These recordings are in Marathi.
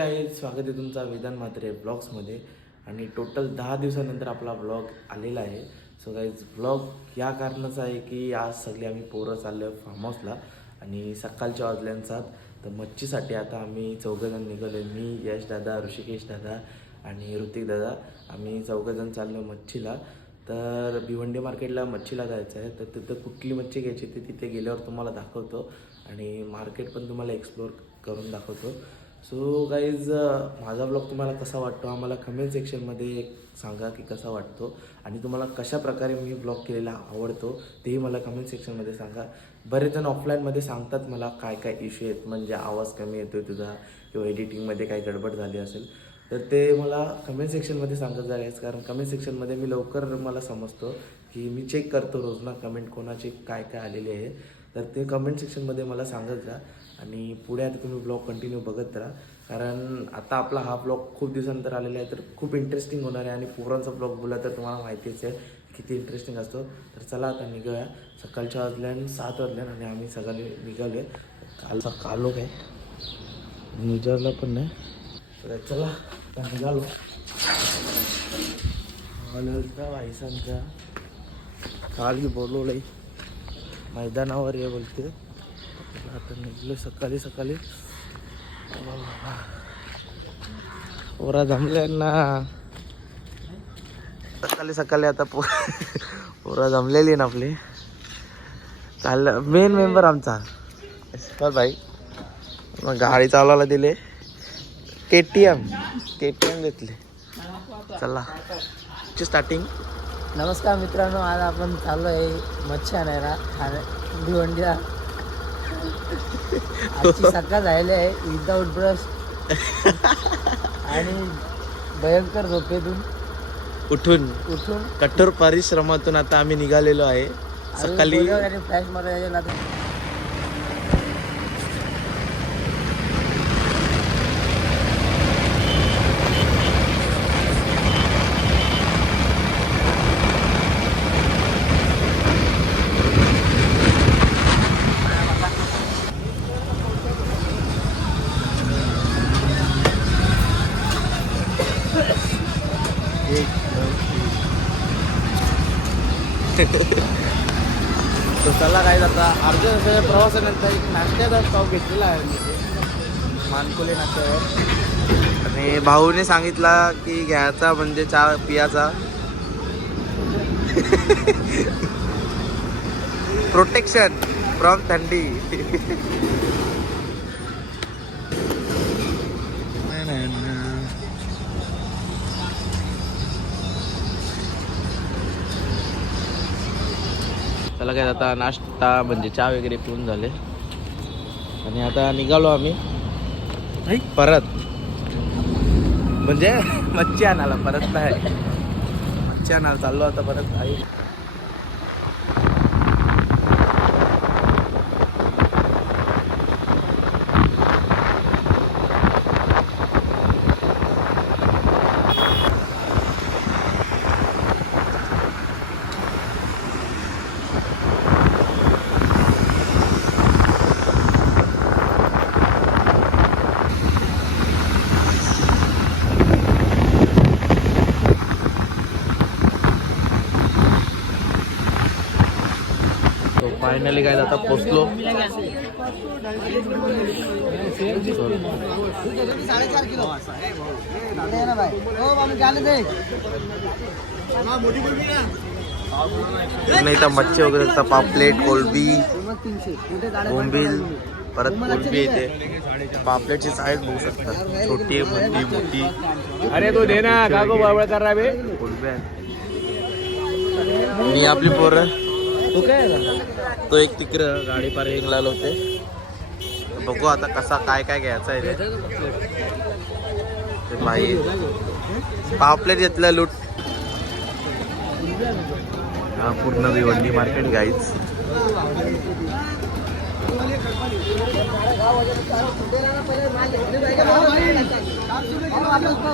आहे स्वागत आहे तुमचा वेदांत म्हात्रे ब्लॉग्समध्ये. आणि टोटल 10 दिवसानंतर आपला ब्लॉग आलेला आहे. सो गाईज ब्लॉग या कारणाचा आहे की आज सगळे आम्ही पोरं चाललो फार्म हाऊसला आणि सकाळच्या वाजल्यांचा तर मच्छीसाठी आता आम्ही चौघंजण निघालो. मी, यश दादा, ऋषिकेश दादा आणि ऋतिक दादा आम्ही चौघंजण चाललो मच्छीला. तर भिवंडी मार्केटला मच्छीला जायचं आहे. तर तिथं कुठली मच्छी घ्यायची ते तिथे गेल्यावर तुम्हाला दाखवतो आणि मार्केट पण तुम्हाला एक्सप्लोअर करून दाखवतो. सो गाईज माझा ब्लॉग तुम्हाला कसा वाटतो आम्हाला कमेंट सेक्शनमध्ये सांगा की कसा वाटतो आणि तुम्हाला कशा प्रकारे मी ब्लॉग केलेला आवडतो तेही मला कमेंट सेक्शनमध्ये सांगा. बरेच जण ऑफलाईनमध्ये सांगतात मला काय काय इश्यू आहेत, म्हणजे आवाज कमी येतो आहे तुझा किंवा एडिटिंगमध्ये काही गडबड झाली असेल तर ते मला कमेंट सेक्शनमध्ये सांगत जायचं. कारण कमेंट सेक्शनमध्ये मी लवकर मला समजतो की मी चेक करतो रोज ना कमेंट कोणाची काय काय आलेली आहे. तर ते कमेंट सेक्शनमध्ये मला सांगत जा आणि पुढे आता तुम्ही ब्लॉग कंटिन्यू बघत राहा. कारण आता आपला हा ब्लॉग खूप दिवसानंतर आलेला आहे तर खूप इंटरेस्टिंग होणार आहे. आणि पोरांचा ब्लॉग बोला तर तुम्हाला माहितीच आहे किती इंटरेस्टिंग असतो. तर चला आता निघूया. सकाळच्या वाजल्यान 7 वाजल्यान आणि आम्ही सगळे निघालो आहे. कालचा कालो काय निजारला पण नाही. तर चला आता निघालो. वाईसांचा काल बोलवलं मैदानावर ये बोलते. आता निघलो सकाळी सकाळी. पोरा जमले ना सकाळी सकाळी. आता पोरा जमलेली ना आपली. चाललं मेन मेंबर आमचा भाई मग गाडी चालवायला दिले. KTM घेतले. चला स्टार्टिंग. नमस्कार मित्रांनो, आज आपण चाललो आहे मच्छी आणायला भिवंडीला. आजची सकाळ झालेली आहे विदाऊट ब्रश आणि भयंकर झोपेतून उठून कठोर परिश्रमातून आता आम्ही निघालेलो आहे सकाळी. फ्लॅश मारायला तो चला काय आता अर्ध्या तासाच्या प्रवासानंतर एक नाश्त्याचा स्टॉप घेतलेला आहे मानकोली नाश्त्यावर. आणि भाऊने सांगितला की घ्यायचा म्हणजे चहा पियाचा प्रोटेक्शन फ्रॉम थंडी. त्याला काय आता नाश्ता म्हणजे चहा वगैरे पिऊन झाले आणि आता निघालो आम्ही परत. म्हणजे मच्छी आणायला परत नाही, मच्छी आणायला चाललो आता परत. आई फायनली काय आता पोचलो. नाही तर मच्छी वगैरे पापलेट, कोलबी, बोंबील, परत कोलबी येते. पापलेटची साईज बघू शकता, छोटी मोठी. अरे तो दे ना काको बळबळ कर रहा बे. कोलबी आहे. मी आपली पोरं तू काय तो एक तिकडं गाडी पार्किंगला आलो होते. बघू आता कसा काय काय घ्यायचं आहे ते भाई. पापलेट घेतलं लूट. हा पूर्ण भिवंडी मार्केट गाईच.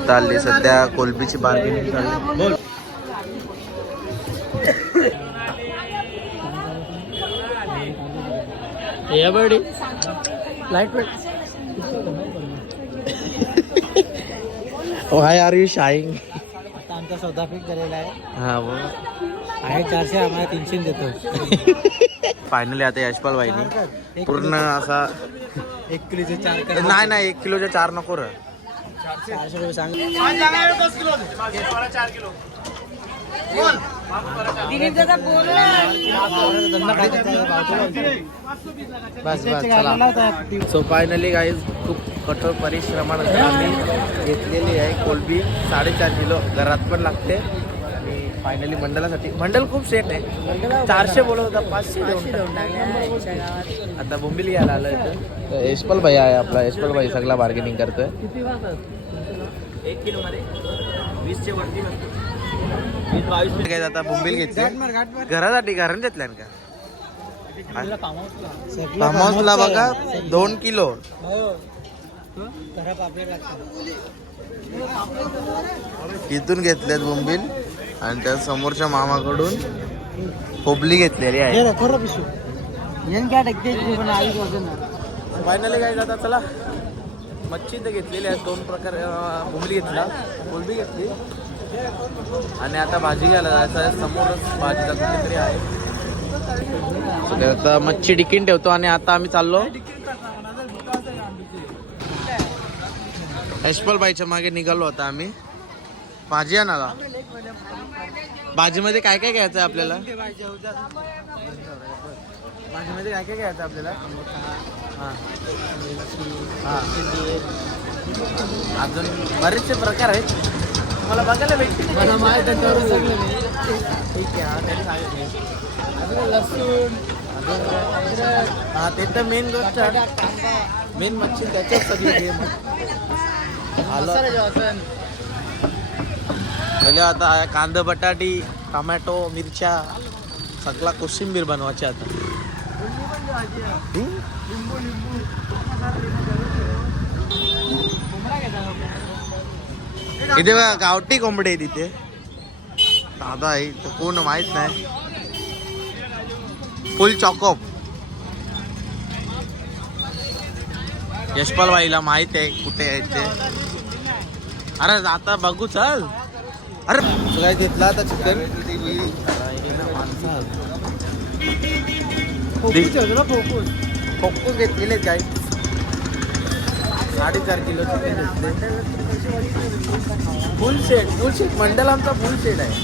चालली सध्या कोलबीची बार्गेनिंग चालली. या buddy light weight why are you shying? आता आमचा सौदा फिक्स झालेला आहे. हा मग आहे 400, आम्हाला 300 देतो. फायनली आता यशपाल भाईनी पूर्ण असा 1 किलोचे 4 कर. नाही 1 किलोच्या 4 नको र. 400 रुपये सांग. बस चला. सो फायनली गाईज खूप कठोर परिश्रमानंतर आम्ही घेतलेली आहे कोलबी 4.5 किलो. घरात पण लागते आणि फायनली मंडळासाठी मंडळ खूप सेट आहे. 400 बोलत होता 500 देऊन टाकले. आता बोंबिल घ्यायला आलं इथं. यशपाल भाई आहे आपला. यशपाल भाई सगळा बार्गेनिंग करतोय. किती वाजतात? 1 किलो मध्ये 20 वरती काय. आता बोंबील घेतले घरासाठी. घरात घेतल्या का फार्म हाऊसला बघा 2 किलो. इथून घेतलेत बोंबील आणि त्या समोरच्या मामाकडून खोबली घेतलेली आहे. फायनली काय आता चला मच्छी तर घेतलेली आहे. 2 प्रकार बोंबली घेतला, कोलबी घेतली आणि आता भाजी घ्यायला जायचं आहे. समोरच भाजीला कुठेतरी आहे. आता मच्छी टिकीन ठेवतो आणि आता आम्ही चाललो यशपाल बाईच्या मागे निघालो. आता आम्ही भाजी आणायला. भाजीमध्ये काय काय घ्यायचं आहे आपल्याला? भाजीमध्ये काय काय घ्यायचं आपल्याला? अजून बरेचसे प्रकार आहेत तुम्हाला बघायला भेटतील. लसूण हा ते तर मेन गोष्ट. मेन मच्छी त्याच्यात सगळी गेम पहिले. आता कांदा बटाटी टमॅटो मिरच्या सगळा कोशिंबीर बनवायची. आता इथे बघा गावठी कोंबडे आहे. तिथे दादा आहे तर कोण माहित नाही. फुल चॉकअप. यशपाल भाईला माहित आहे कुठे आहे ते. अरे आता बघू चल. अरे काय घेतला आता चिकन फोकूस घेतलेले काय 4.5 किलो चिकन घेतले. फुल सेट मंडल आमचा फुल सेट आहे.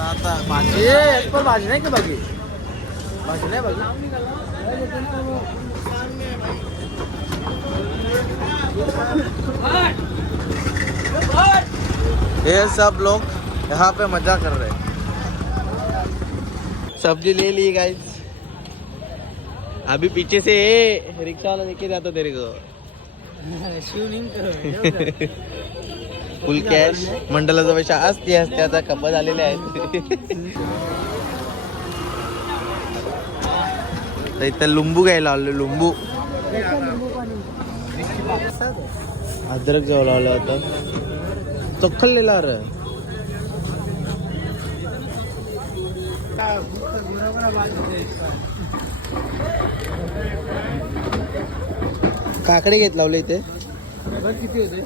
आता भाजी पण भाजी नाही का? भाजी नाही भाजी. ये सब लोग यहाँ पे मजा कर रहे हैं. सब्जी ले ली गाइस. अभी पीछे से रिक्शा वाला लेके जाता तेरे को. फुल कॅश. मंडळाचा पैसा असते आता कपा झालेले आहेत. इथं लिंबू घ्यायला आलो. लिंबू अद्रक जेव्हा लावलं होतं चोखललेला. अरे काकडे घेत लावले इथे. किती होते?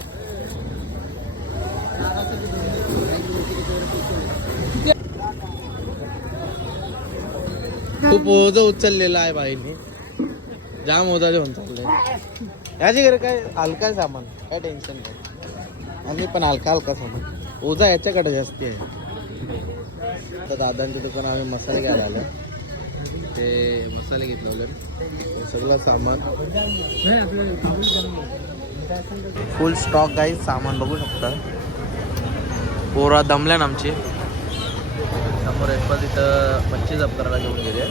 खूप ओझ उचललेला आहे बाईने. जाम ओझा जेवण चाललंय. याची घरी काय हलका सामान, काय टेन्शन नाही. आम्ही पण हलका सामान. ओझा याच्याकडे जास्त आहे. तर दादांच्या दुकान आम्ही मसाले घ्यायला आलो. ते मसाले घेतले सगळं सामान फुल स्टॉक गाईज. सामान बघू शकता. पोरा दमल्यान आमचे. समोर एकदा तिथं मच्छी जप करायला घेऊन गेले.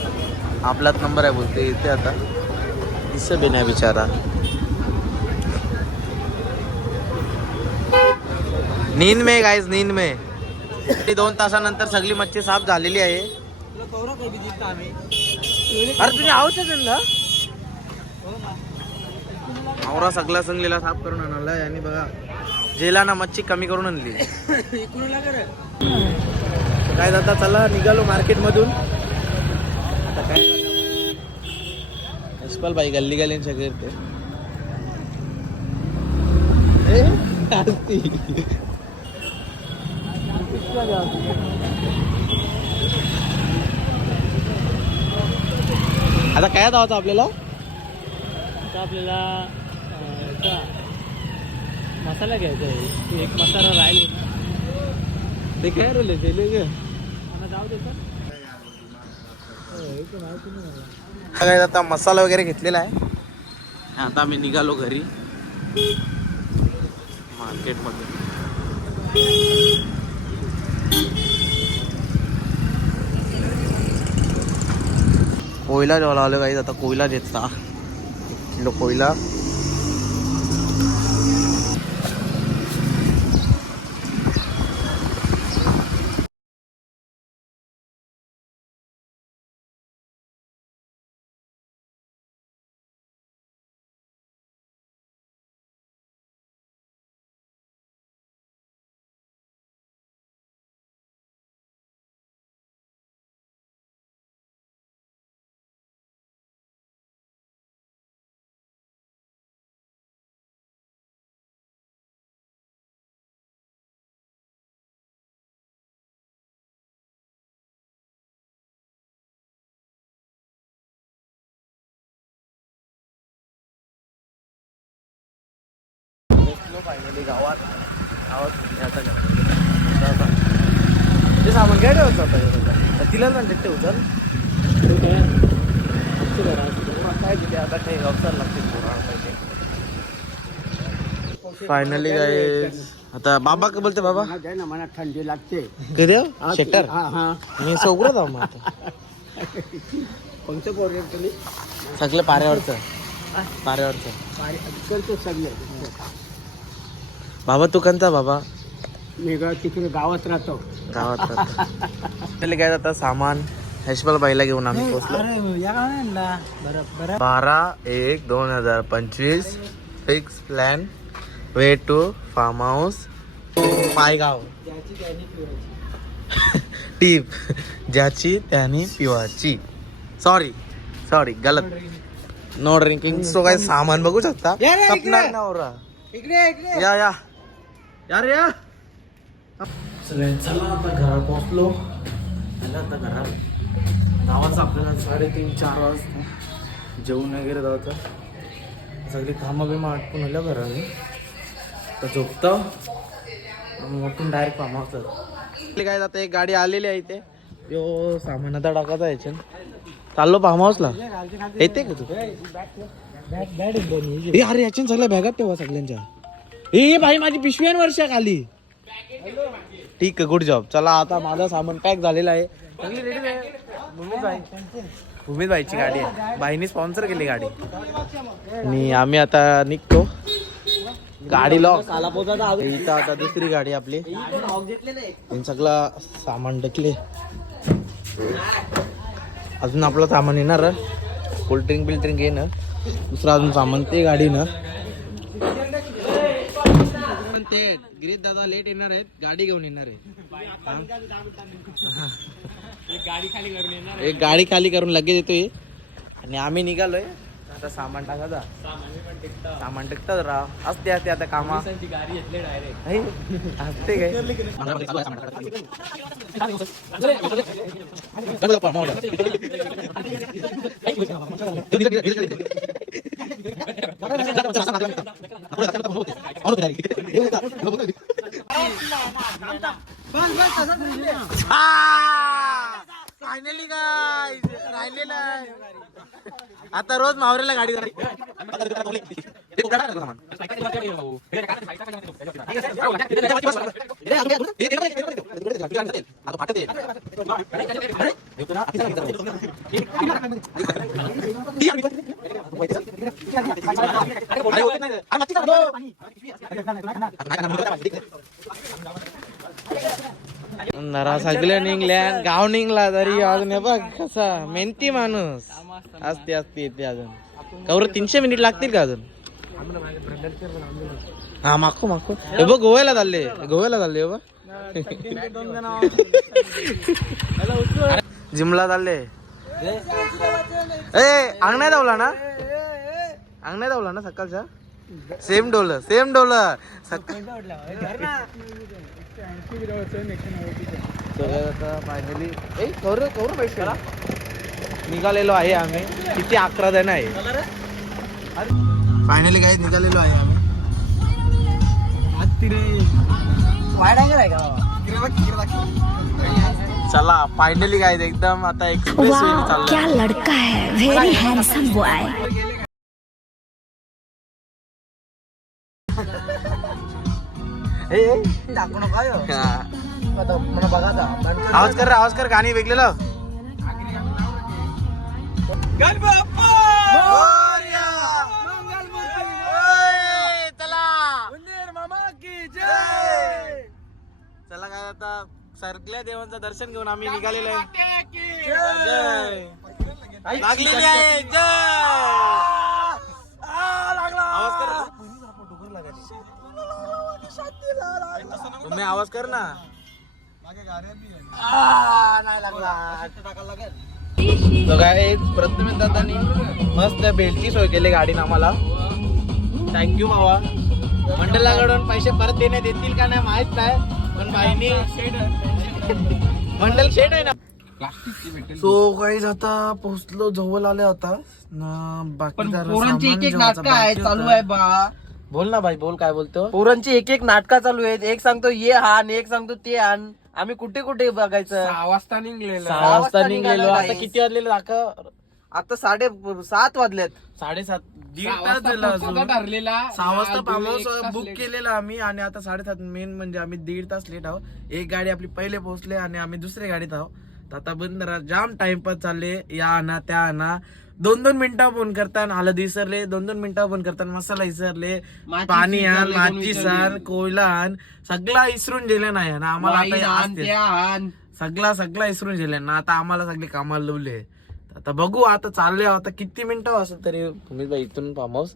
आपलाच नंबर आहे बोलते इथे. आता इससे भी नाही बिचारा. नींद में गाईज, नींद में. 2 तासानंतर सगळी मच्छी साफ झालेली आहे. अरे तुम्ही आहोत त्यांना आवरा सगळा संगलेला साफ करून आणलाय. आणि बघा जेलाना मच्छी कमी करून आणली. काय आता चला निघालो मार्केट मधून. आता काय यशपाल भाई गल्ली गल्लींच्या घेते. आता काय धावायचं आपल्याला? आता आपल्याला याचा मसाला घ्यायचा आहे. एक मसाला राहील ते काय रोले ते मला जाऊ दे पण माहिती नाही मला. काय आता मसाला वगैरे घेतलेला आहे. आता आम्ही निघालो घरी मार्केटमध्ये. कोयला जेवायला आलो काही. आता कोयला घेतला 1 किलो कोयला. फायनली गावात ते सामान काय ठेवत जातं तिला ना ठेवतात काय तिथे आता काही अवसर लागते. फायनली काय आता बाबा काय बोलते बाबा? ना मला थंडी लागते. कधी शेटर हा मी सौकरत आहो मग आता कोणतं प्रोजेक्ट तुम्ही सगळं पाऱ्यावरचं करतो सगळे. बाबा तू कोणता बाबा? मी तिकडे गावात राहतो. गावात राहतो. काय आता सामान यशपाल बाईला घेऊन आम्ही पोहोचलो. 12/1/2025 fix plan way to farm house Paygaon. टीप ज्याची त्याने पिवाची. सॉरी गलत. No drinking. सो काय सामान बघू शकता. सपना नवरा इकडे या यार या सगळ्यांचा आता घरात पोहोचलो. आता घरात गावाचं आपल्याला 3:30-4 वाजता जेवण वगैरे जायचं. सगळी कामं बिमं आटपून आल्या घराने. तर झोपतं मोठून डायरेक्ट फार्म हाऊसला काय जातं. एक गाडी आलेली आहे इथे. तो सामान आता टाकायचा याच्या. चाललो फार्म हाऊसला. येते का तू? अरे याच्या सगळ्या बॅगात तेव्हा सगळ्यांच्या. ए भाई माझी पिशवी आहे वर्षा खाली. ठीक आहे गुड जॉब. चला आता माझा सामान पॅक झालेला आहे. भूमित भाईची गाडी आहे. बाईनी स्पॉन्सर केली गाडी आणि आम्ही आता निघतो. गाडी लॉक. इथं आता दुसरी गाडी आपली. सगळं सामान टाकले. अजून आपलं सामान येणार. कोल्ड्रिंक बिल्ड्रिंक येणार. दुसरं अजून सामान ते गाडी ना. ते गिरीश दादा लेट येणार आहेत. गाडी घेऊन येणार आहे. एक गाडी खाली करून लगेच येतोय आणि आम्ही निघालोय. आता सामान टाकायचा. सामान टिकतात राव. असते आता कामा असते काय. फायनली काय राहिलेलं आहे. आता रोज मावरेला गाडी नरा सगळं निघल्या. गाव निघला तरी अजून हे बघ कसा मेहनती माणूस. असते येते अजून. कवर 300 मिनिट लागतील का अजून? हा माखो हे बघ गोव्याला चालले हे बघ. जिमला चालले. ए अंगणात धावला ना सकाळच्या. सेम डोलं फायनली निघालेलो आहे आम्ही. किती 11 जण आहे. फायनली काही निघालेलो आहे आम्ही. चला फायनली काय एकदम आता एक्सप्रेस क्या लड़का है, वेरी हैंडसम बॉय. आवाज कर गाणी वेगलेलं. चला काय आता सगळ्या देवांचं दर्शन घेऊन आम्ही निघालेलो आहे. लागलेली आहे. तुम्ही आवाज कर ना. प्रथमेश दादानी मस्त बेल्टची सोय केली गाडीने आम्हाला. थँक्यू भावा. मंडळाकडून पैसे परत देण्यात येतील का नाही माहित नाही, पण बाईनी मंडल शेट आहे ना. सो गाईज आता पोहोचलो, जवळ आले होता ना. बाकी पोरांची एक नाटक आहे चालू आहे बा. बोल ना भाई, बोल काय बोलतो. पोरांची एक नाटकं चालू आहेत. एक सांगतो ये आण, एक सांगतो ते आण. आम्ही कुठे कुठे बघायचं. 6 वाजता निघलेलो. आता किती वाजलेले दाखव. आता 7:30 वाजलेत. 7:30 दीड तास झाला अजून. 6 वाजता फार्म हाऊस बुक केलेला आम्ही आणि आता 7:30. मेन म्हणजे आम्ही 1.5 तास लेट आहोत. एक गाडी आपली पहिले पोहोचले आणि आम्ही दुसऱ्या गाडीत आहोत. तर आता बंद जाम टाइमपास चालले. या आणा त्या आणा. 2-2 मिनिटं फोन करतान हळद विसरले. 2-2 मिनिटं फोन करताना मसाला विसरले. पाणी आण, माचीस आण, कोयला आण. सगळा इसरून गेले नाही ना आम्हाला. आता सगळा इसरून गेले ना. आता आम्हाला सगळे कामाला लावले. आता बघू. आता चालले. आता किती मिनिटं असेल तरी तुम्ही बाई इथून फार्म हाऊस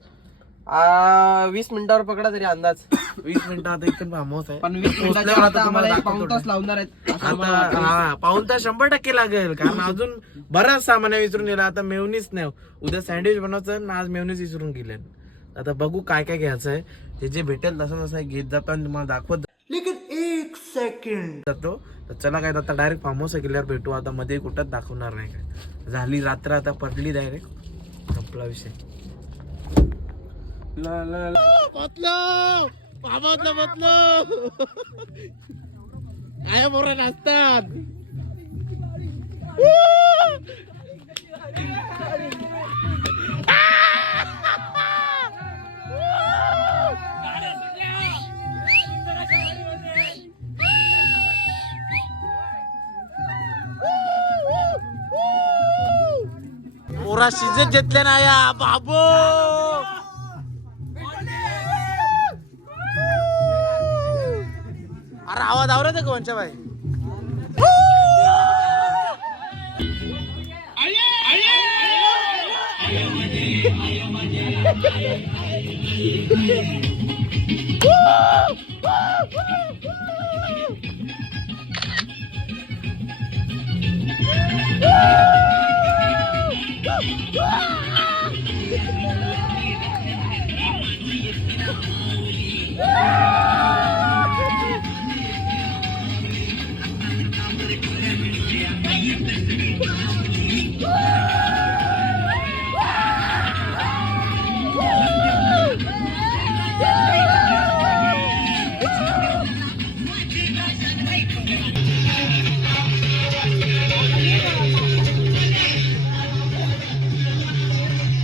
20 मिनिटावर पकडा तरी अंदाज. 20 मिनिटं आता इथून फार्म हाऊस आहे. पण 20 मिनिटाच्या आता आम्हाला 1 पाऊण तास लावणार आहेत. आता पाऊण तास 100% लागेल. कारण अजून बराच सामान विसरून गेला. आता मेवनीच नाही. उद्या सँडविच बनवायचं ना, आज मेवनीच विसरून गेले. आता बघू काय काय घ्यायचं आहे. ते जे भेटेल तसं तसं घेत जातो आणि तुम्हाला दाखवत. लेकिन 1 सेकंड जातो. तर चला काय आता डायरेक्ट फार्म हाऊस गेल्यावर भेटू. आता मध्ये कुठंच दाखवणार नाही काय. झाली रात्र आता पडली डायरेक्ट. संपला विषय. मोरा नाचतात. पोरा शिजत घेतले ना या बाबू. अरे आवाज आवरत आहे कोणच्या बाई.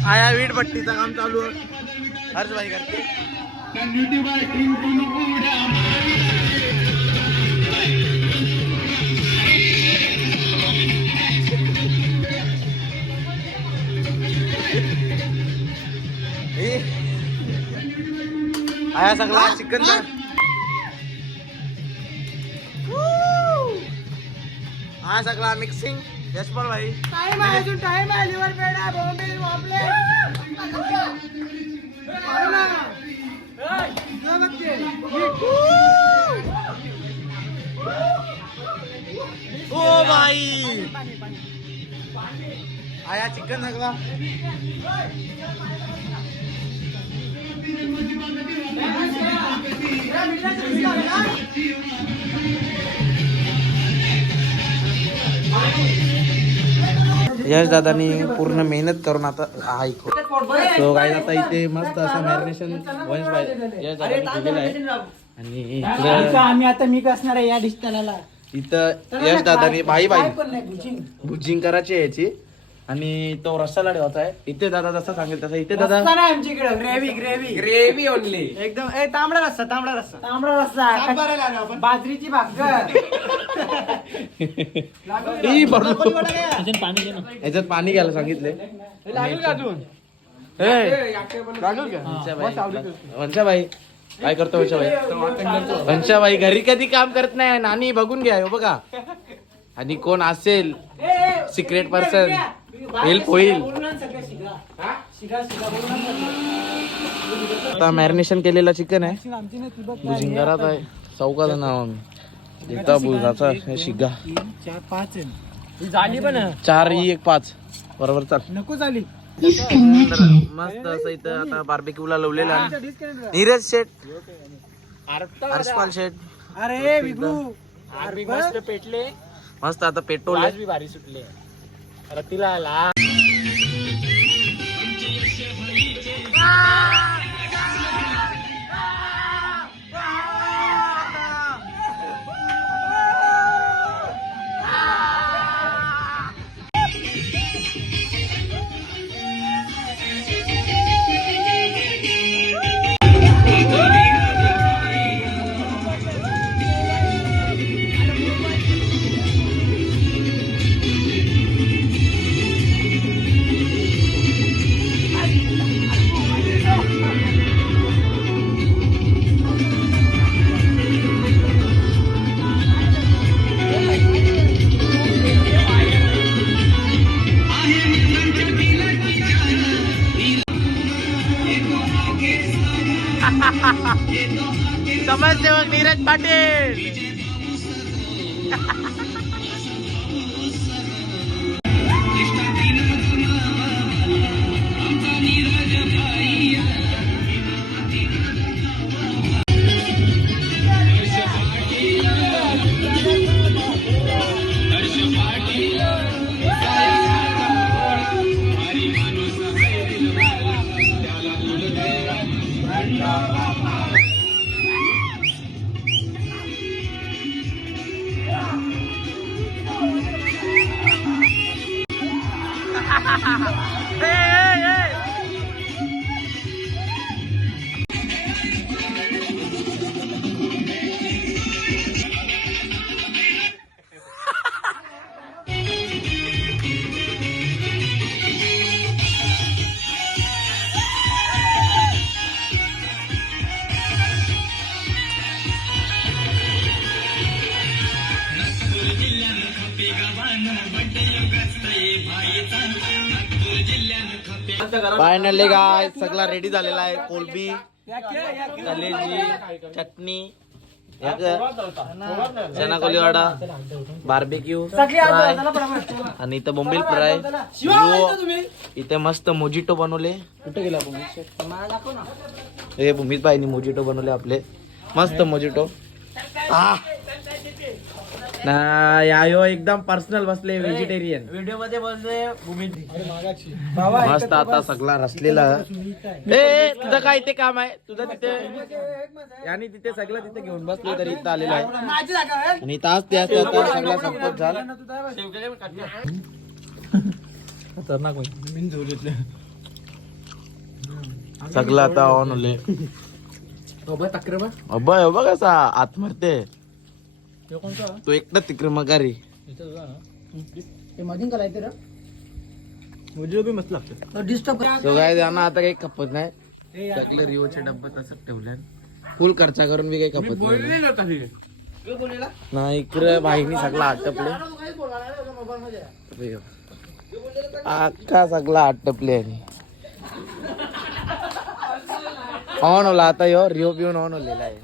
आया वीटभट्टीचं काम चालू आहे. हर्षभाई करते. आया सगळा चिकनचा. हा सगळा मिक्सिंग. यशपाल भाई टाइम आहे, अजून टाइम आहे. लिव्हर पेडा बॉम्बे वापले. ओ भाई आया चिकन सगळा. यश दादानी पूर्ण मेहनत करून आता ऐकू सो गाईज आता इथे मस्त असं मॅरिनेशन वंश यश दादानी केलेलं आहे आणि इकडं आम्ही आता मी कसणार आहे या डिस्टनाला इथं यश दादानी भाई भुजिंग करायची आहे याची आणि तो रस्साला ठेवायचा आहे. इथे दादा जसं सांगेल तसं इथे दादा आमच्याकडे ग्रेव्ही ओनली एकदम तांबडा रस्सा बाजरीची भाकर याच्यात पाणी घ्यायला सांगितले. वंशाबाई काय करतो वंशाबाई घरी कधी काम करत नाही. नानी बघून घ्या हो बघा. आणि कोण असेल सिक्रेट पर्सन हेल्प होईल. आता मॅरिनेशन केलेला चिकन आहे. भुजिंगारात आहे. चौकाचं नाव आम्ही देता बुजाचा शिगा 4 ही 1 5 बरोबर चाल नको झाली. मस्त असं इथं आता बार्बेक्यूला लावलेलं आहे. नीरज शेठ हर्षपाल शेठ अरे विभू मस्त पेटले मस्त आता पेट्रोल बी भारी सुटले. रतीला समाजसेवक नीरज पाटील. फायनली गाय सगळा रेडी झालेला आहे. कोलबी कलेजी चटणी चना कोलीवाडा बार्बेक्यू फ्राय आणि इथं बोंबील फ्राय. इथे मस्त मोजिटो बनवले. कुठे गेला हे भूमित भाईनी मोजिटो बनवले आपले मस्त मोजिटो. यायो एकदम पर्सनल बसले व्हेजिटेरियन व्हिडिओ मध्ये बोलतोय मस्त आता सगळा रचलेला. ए तुझं काय इथे काम आहे तुझं तिथे आणि तिथे सगळं तिथे घेऊन बसले तरी इथं आलेलं आहे आणि तास त्या सगळा संपत झाला. सगळं आता ऑन होले. अब्बा बघ कसा आत मरते तो एकटा तिकडे मगारी तो काय जाणार आता काही खपत नाही. सगळे रिओचे डब्बे तसंच ठेवले. फुल खर्च करून मी काही खपत नाही. इकडे बाईनी सगळा आटपले अख्खा सगळा आटपले आणि ऑन होला आता यो रिओ पिऊन ऑन होलेला आहे.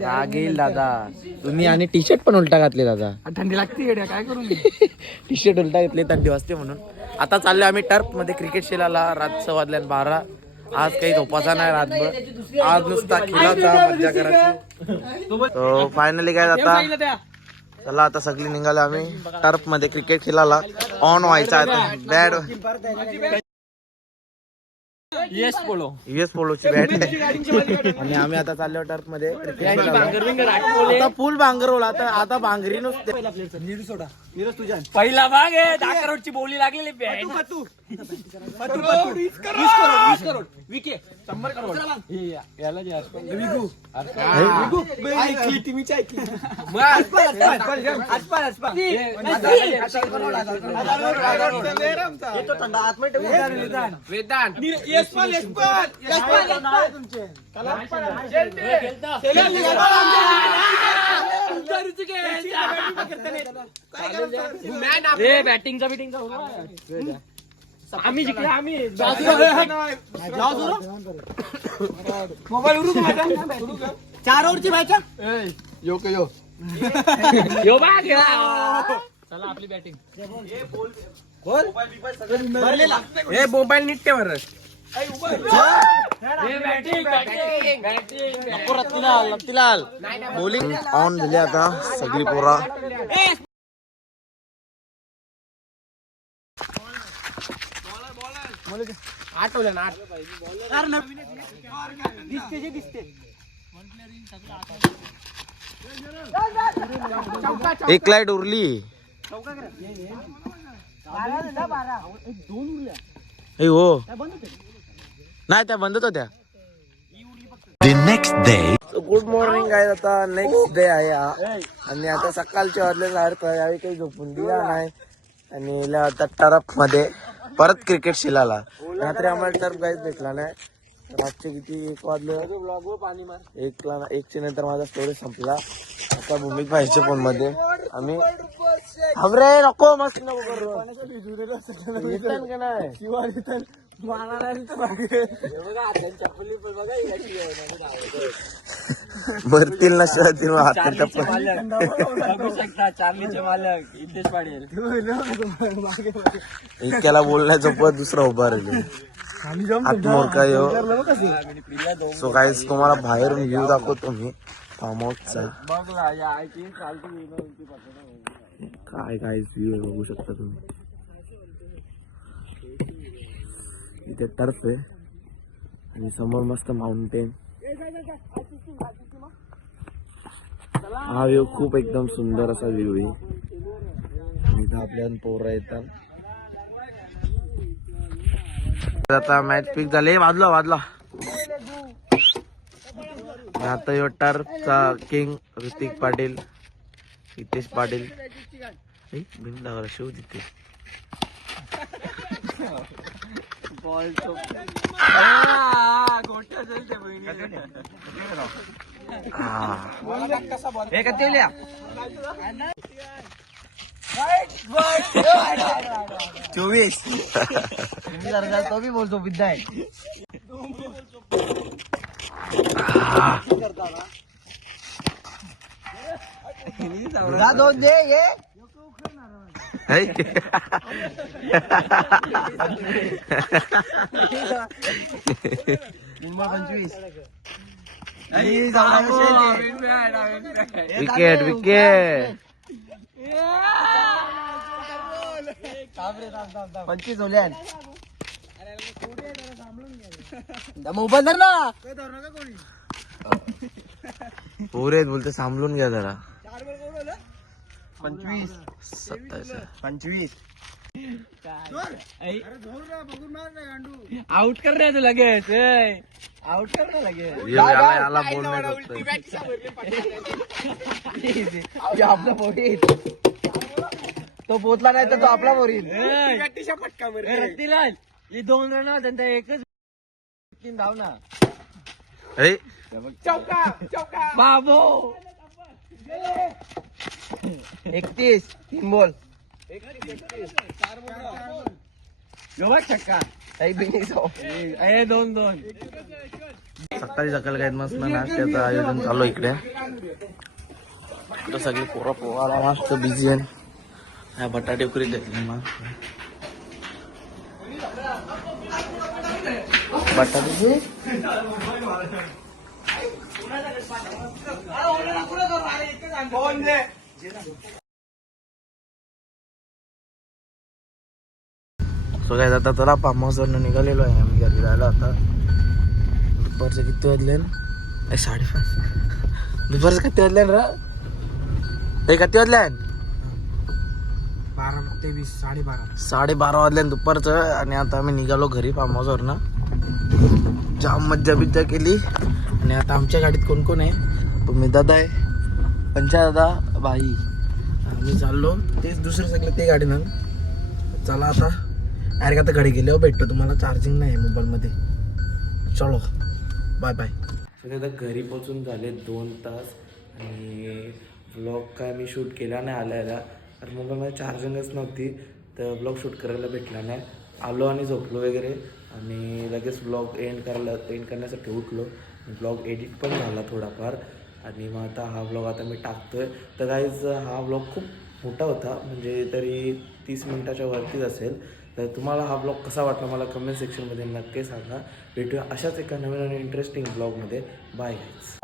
राग येईल दादा. तुम्ही आणि टी शर्ट पण उलटा घातले दादा. थंडी लागते काय करू टी शर्ट उलटा घातले थंडी वाजते म्हणून. आता चाललो आम्ही टर्फ मध्ये क्रिकेट खेळायला. रातचं वाजल्यान 12. आज काही झोपाचा नाही रातभर. आज नुसता खेळाचा मज्जा करायची. तो फायनली काय आता चला आता सगळी निघालो आम्ही टर्फ मध्ये क्रिकेट खेळायला. ऑन व्हायचा आता बॅट येस पोलोची बॅट आणि आम्ही आता चाललो टर्फ मध्ये आता फुल भांगरवला. आता भांगरी नुसते. पहिला भाग आहे 10 करोडची बोली लागलेली बॅटिंगचा आम्ही जिंकले. आम्ही मोबाईल उरू 4 ओव्हरची मॅच. यो बा चला आपली बॅटिंग. मोबाईल नीट ठेव रत्तीलाल बॉलिंग ऑन झाली आता सगळी पोरा. आठवलं ना एक लाईट उरली. ए हो नाही त्या बंदच होत्या. गुड मॉर्निंग आहे. आता नेक्स्ट डे आहे हा. आणि आता सकाळच्या वाजले यावेळी काही झोपून दिला नाही. आणि आता टर्फ मध्ये परत क्रिकेट शिलाला. रात्री आम्हाला टर्फ काहीच भेटला नाही. रातचे किती 1 वाजलं. 1च्या नंतर माझा स्टोरेज संपला. आता भूमिक भाईच्या फोन मध्ये आम्ही हमरे नको मस्त नको करू का नाही. भरतील ना शहरातील हात चार्लीचे मालक इथेच पाडेल. इतक्याला बोलण्याचं पद दुसरा उभा राहिले. आत्मोरका येऊ. सो गाईस तुम्हाला बाहेरून व्ह्यू दाखवतो मी फार्म हाऊसचा. काय गाईस व्ह्यू बघू शकता तुम्ही. इथे टर्फ आहे आणि समोर मस्त माउंटेन. हा व्ह्यू खूप एकदम सुंदर असा व्ह्यू आहे. इथं आपल्या पोरं येतात. आता मॅच फिक्स झाले. वाजला आता यो टर्फचा किंग ऋतिक पाटील, हितेश पाटील बिंदा शिव तिथे. चोवीस तो भी बोलतो विद्या दोन दे ये. Wicket wicket 25 होल्या. मोबाईल धर ना. पोरे बोलते सांभाळून घ्या जरा. 25 25 आउट कर रहे थे लगेच. आउट कर ना लगेच. याला बोलणे आपला पोरी तो पोचला नाही तर तो आपला पोरी फटका रत्तीलाल. हे 2 रन त्यांचा एकच 3 धाव ना. चौका बाबो 31 3 बॉल छक्का. काही 2-2 सकाळी काय मस्त नाश्त्याचं आयोजन चालू इकडे. सगळी पोरं पोहायला मस्त बिझी आहे. बटाटे उकरी घेतली मग बटाट्याची सो काय आता चला फार्म हाऊसवरनं निघालेलो आहे आम्ही घरी जायला आता. दुपारचे किती वाजले? 5:30. दुपारचं किती वाजले रा? हे किती वाजले? 12:23, 12:30. 12:30 वाजले दुपारचं. आणि आता आम्ही निघालो घरी फार्म हाऊसवरनं. जाम मज्जा बिज्जा केली. आणि आता आमच्या गाडीत कोण कोण आहे? तुम्ही दादा आहे, पंचा दादा, बाई. आम्ही चाललो तेच दुसरं सगळं ते गाडी ना. चला आता अरे का आता घरी गेल्यावर भेटतो तुम्हाला. चार्जिंग नाही मोबाईलमध्ये. चलो बाय बाय. सगळे आता घरी पोचून झाले 2 तास आणि व्लॉग काय मी शूट केला नाही आल्याला, कारण मोबाईलमध्ये चार्जिंगच नव्हती तर व्लॉग शूट करायला भेटला नाही. आलो आणि झोपलो वगैरे आणि लगेच व्लॉग एंड करण्यासाठी उठलो. व्लॉग एडिट पण झाला थोडाफार आणि मग आता हा व्लॉग आता मी टाकतोय. तर गाईज हा व्लॉग खूप मोठा होता, म्हणजे तरी 30 मिनिटाच्या वरतीच असेल. तर तुम्हाला हा ब्लॉग कसा वाटला मला कमेंट सेक्शनमध्ये नक्की सांगा. भेटूया अशाच एका नवीन आणि इंटरेस्टिंग ब्लॉगमध्ये. Bye guys.